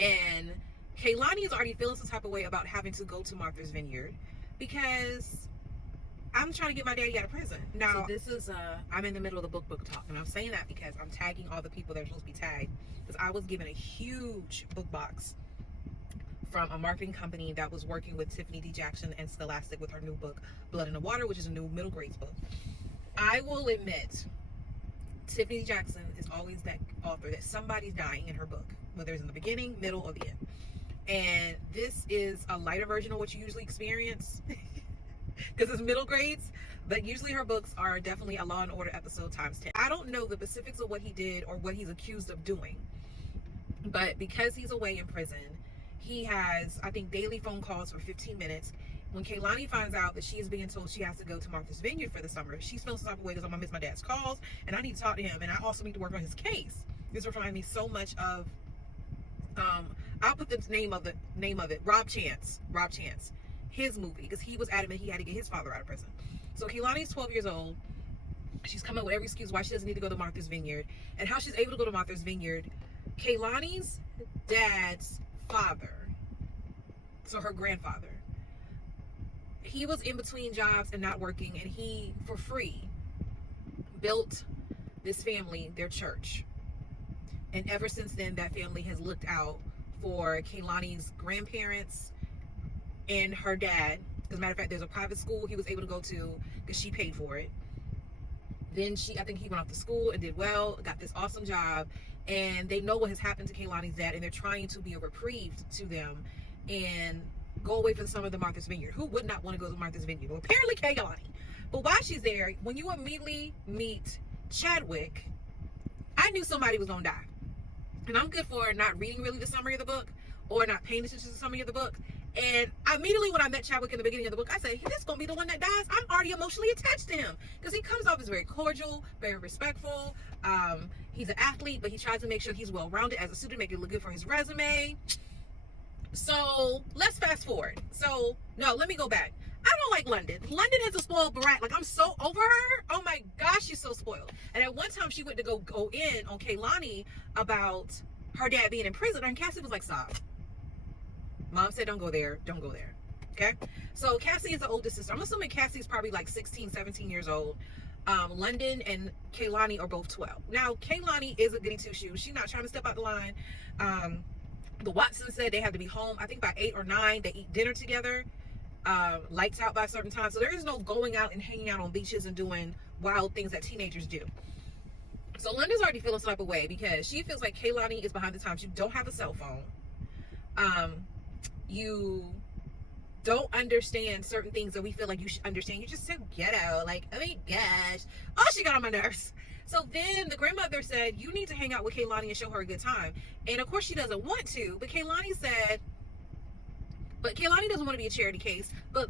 And Kaylani is already feeling some type of way about having to go to Martha's Vineyard because I'm trying to get my daddy out of prison. Now, so this is, I'm in the middle of the book talk, and I'm saying that because I'm tagging all the people that are supposed to be tagged, because I was given a huge book box from a marketing company that was working with Tiffany D Jackson and Scholastic with her new book, Blood in the Water, which is a new middle grades book. I will admit, Tiffany D Jackson is always that author that somebody's dying in her book, whether it's in the beginning, middle, or the end. And this is a lighter version of what you usually experience because it's middle grades, but usually her books are definitely a Law and Order episode times 10. I don't know the specifics of what he did or what he's accused of doing, but because he's away in prison, he has, I think, daily phone calls for 15 minutes. When Kaylani finds out that she is being told she has to go to Martha's Vineyard for the summer, she's feeling some type of way because I'm gonna miss my dad's calls, and I need to talk to him, and I also need to work on his case. This reminds me so much of, I'll put the name of it, Rob Chance, his movie, because he was adamant he had to get his father out of prison. So Kaylani's 12 years old. She's coming up with every excuse why she doesn't need to go to Martha's Vineyard, and how she's able to go to Martha's Vineyard. Kaylani's dad's father, so her grandfather, he was in between jobs and not working, and he, for free, built this family their church. And ever since then, that family has looked out for Kaylani's grandparents and her dad. As a matter of fact, there's a private school he was able to go to because she paid for it. Then I think he went off to school and did well, got this awesome job, and they know what has happened to Kaylani's dad, and they're trying to be a reprieve to them and go away for the summer to Martha's Vineyard. Who would not want to go to Martha's Vineyard? Well, apparently Kaylani. But while she's there, when you immediately meet Chadwick, I knew somebody was going to die. And I'm good for not reading really the summary of the book or not paying attention to the summary of the book. And immediately when I met Chadwick in the beginning of the book, I said, hey, this is going to be the one that dies. I'm already emotionally attached to him because he comes off as very cordial, very respectful. He's an athlete, but he tries to make sure he's well-rounded as a student, make it look good for his resume. So let's fast forward. So no, let me go back. I don't like London. London is a spoiled brat. Like, I'm so over her. Oh my gosh, she's so spoiled. And at one time she went to go in on Kaylani about her dad being in prison, and Cassie was like, stop. Mom said, don't go there. Don't go there. Okay? So Cassie is the oldest sister. I'm assuming Cassie's probably like 16, 17 years old. London and Kaylani are both 12. Now, Kaylani is a goody two-shoes. She's not trying to step out the line. The Watsons said they have to be home, I think by 8 or 9. They eat dinner together. Lights out by a certain time. So there is no going out and hanging out on beaches and doing wild things that teenagers do. So London's already feeling some type of way because she feels like Kaylani is behind the times. You don't have a cell phone. You don't understand certain things that we feel like you should understand. You're just so ghetto. Like, oh my gosh. Oh, she got on my nerves. So then the grandmother said, you need to hang out with Kaylani and show her a good time. And of course she doesn't want to, but Kaylani doesn't want to be a charity case. But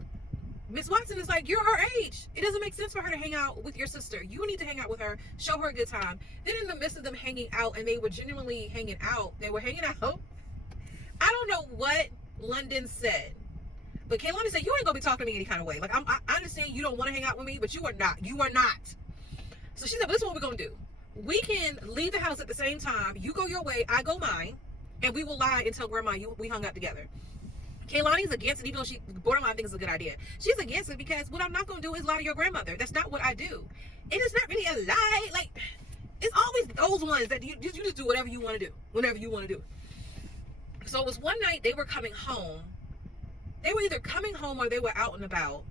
Miss Watson is like, you're her age. It doesn't make sense for her to hang out with your sister. You need to hang out with her, show her a good time. Then in the midst of them hanging out, and they were genuinely hanging out, I don't know what London said, but Kaylani said, you ain't gonna be talking to me any kind of way. Like, I understand you don't want to hang out with me, but you are not. So she said, but this is what we're gonna do. We can leave the house at the same time. You go your way, I go mine, and we will lie and tell grandma we hung out together. Kaylani's against it, even though she borderline thinks it's a good idea. She's against it because what I'm not going to do is lie to your grandmother. That's not what I do. It is not really a lie. Like, it's always those ones that you just do whatever you want to do, whenever you want to do it. So it was one night they were coming home. They were either coming home or they were out and about.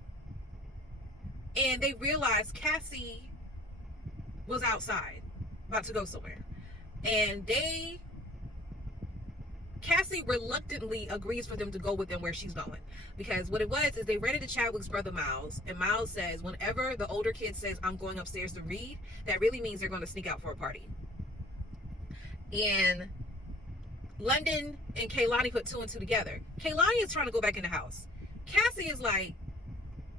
And they realized Cassie was outside, about to go somewhere. And Cassie reluctantly agrees for them to go with them where she's going. Because what it was is they ran into Chadwick's brother Miles. And Miles says whenever the older kid says, I'm going upstairs to read, that really means they're going to sneak out for a party. And London and Kaylani put 2 and 2 together. Kaylani is trying to go back in the house. Cassie is like,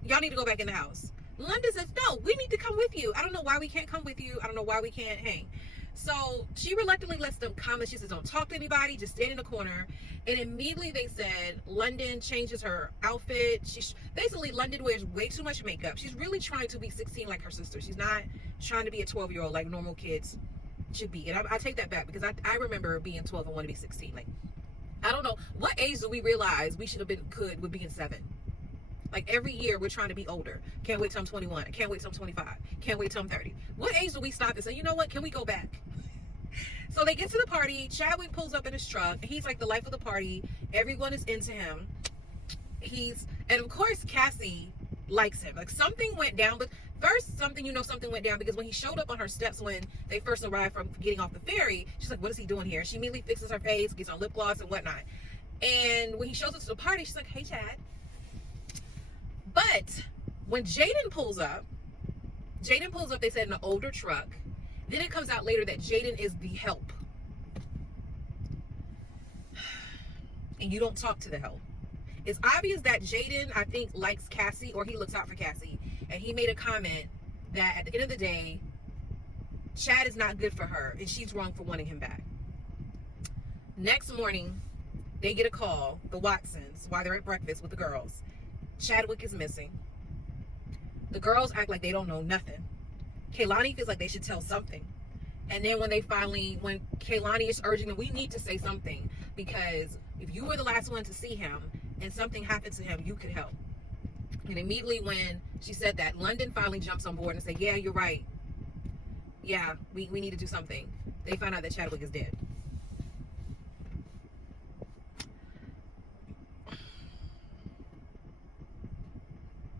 y'all need to go back in the house. London says, no, we need to come with you. I don't know why we can't come with you. I don't know why we can't hang. So she reluctantly lets them come, and she says, don't talk to anybody, just stand in the corner. And immediately they said, London changes her outfit. Basically, London wears way too much makeup. She's really trying to be 16 like her sister. She's not trying to be a 12-year-old like normal kids should be. And I take that back because I remember being 12 and want to be 16. Like, I don't know. What age do we realize we should have been good with being 7? Like every year we're trying to be older. Can't wait till I'm 21. I can't wait till I'm 25. Can't wait till I'm 30. What age do we stop and say, you know what? Can we go back? So they get to the party. Chadwick pulls up in his truck. He's like the life of the party. Everyone is into him. And of course Cassie likes him. Like something went down, but first something went down because when he showed up on her steps when they first arrived from getting off the ferry, she's like, what is he doing here? She immediately fixes her face, gets on lip gloss and whatnot. And when he shows up to the party, she's like, hey Chad. But when Jaden pulls up, they said in an older truck. Then it comes out later that Jaden is the help. And you don't talk to the help. It's obvious that Jaden, I think, likes Cassie, or he looks out for Cassie. And he made a comment that at the end of the day, Chad is not good for her, and she's wrong for wanting him back. Next morning, they get a call, the Watsons, while they're at breakfast with the girls. Chadwick is missing. The girls act like they don't know nothing. Kaylani feels like they should tell something. And then when Kaylani is urging them, we need to say something, because if you were the last one to see him and something happened to him, you could help. And immediately when she said that, London finally jumps on board and said, yeah, you're right. Yeah, we need to do something. They find out that Chadwick is dead.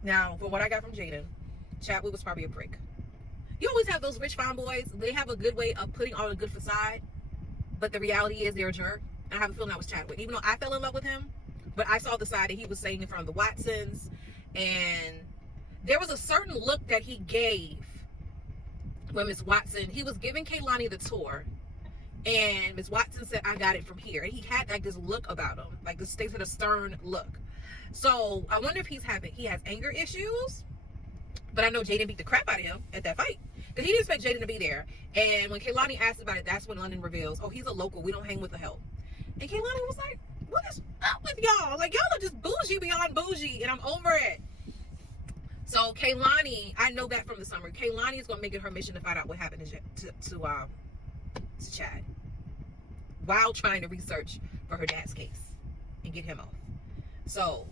Now, from what I got from Jaden, Chadwick was probably a prick. You always have those rich fine boys. They have a good way of putting on a good facade, but the reality is they're a jerk. And I have a feeling that was Chadwick. Even though I fell in love with him, but I saw the side that he was saying in front of the Watsons, and there was a certain look that he gave when Miss Watson, he was giving Kaylani the tour, and Miss Watson said, I got it from here. And he had like this look about him, like this stays with a stern look. So I wonder if he has anger issues. But I know Jaden beat the crap out of him at that fight, because he didn't expect Jaden to be there. And when Kaylani asked about it, that's when London reveals, oh, he's a local, we don't hang with the help. And Kaylani was like, what is up with y'all? Like, y'all are just bougie beyond bougie, and I'm over it. So Kaylani, I know that from the summer, Kaylani is going to make it her mission to find out what happened to Chad, while trying to research for her dad's case and get him off. So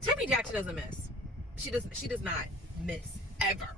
Tiffany Jackson doesn't miss. She does not miss ever.